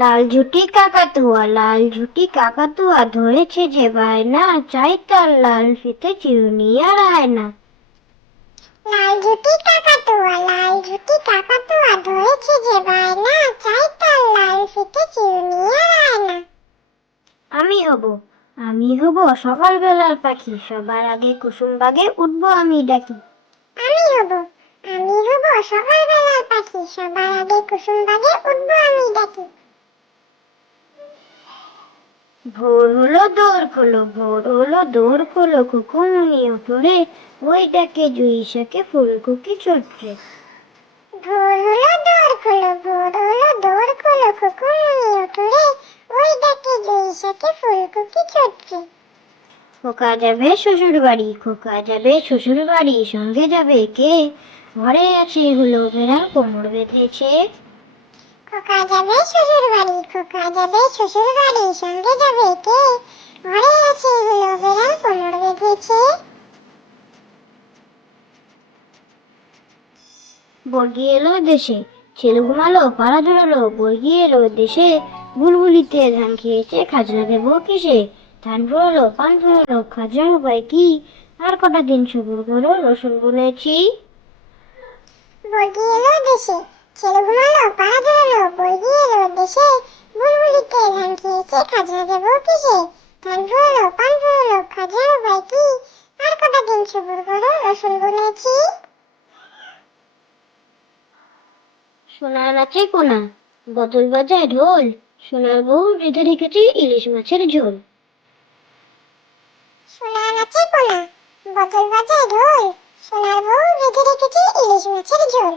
লাল ঝুটি কাকাতুয়া, লাল ঝুটি কাকাতুয়া, ধরেছে যে বায়না, চাই তার লাল ফিতে চিরুনি আর আয়না। লাল ঝুঁটি কাকাতুয়া, লাল ঝুঁটি কাকাতুয়া, ধরেছে যে বায়না, চাই তার লাল ফিতে চিরুনি আর আয়না। আমি হব, আমি হব সকালবেলার পাখি, সবার আগে কুসুম বাগে উঠবো আমি ডাকি। আমি হব, আমি হব সকালবেলার পাখি, সবার আগে কুসুম বাগে উঠবো আমি ডাকি। ভোর হলো দৌড় খোলো, ভোর হলো দৌড় খোলো, কুকুমনি ওঠো রে, ওই ডাকে জুই শাকে ফুলকুকি চটকে। ভোর হলো দৌড় খোলো, ভোর হলো দৌড় খোলো, কুকুরমুনি ওঠো রে, ওই ডাকে জুই শাকে ফুলকুকি চটকে। খোকা যাবে শ্বশুর বাড়ি, খোকা যাবে শ্বশুর বাড়ি, সঙ্গে যাবে কে? ঘরে আছে হলো বেড়াল কোমর বেঁধেছে। খোকা যাবে শ্বশুর বাড়ি, খোকা যাবে শ্বশুর বাড়ি, সঙ্গে যাবে কে? ঘরে আছে হলো বেড়াল কোমর বেঁধেছে। বর্গি এলো দেশে, ছেলে ঘুমালো পাড়া জোড়ালো, বর্গি এলো দেশে, বুলবুলিতে ধান খেয়েছে, খাজনা দেবো কিসে? ধান ফুরালো পান ফুরালো, খাজনার উপায় কি? আর কটা দিন সবুর করো, রসুন বলেছি। বর্গি এলো দেশে, ছেলে ঘুমালো পাড়া জোড়ালো, বর্গি এলো দেশে, বুলবুলিতে ধান খেয়েছে, খাজনা দেবো কিসে? ধান ফুরালো পান ফুরালো, খাজনার উপায় কি? আর কটা দিন সবুর করো, রসুন বুনেছি। সোনার নাচে কোনা, বদল বাজায় ঢোল, সোনার বউ রেঁধে রেখেছি ইলিশ মাছের ঝোল। সোনা নাচে কোনা, বদল বাজায় ঢোল, সোনার বউ রেঁধে রেখেছে ইলিশ মাছের ঝোল।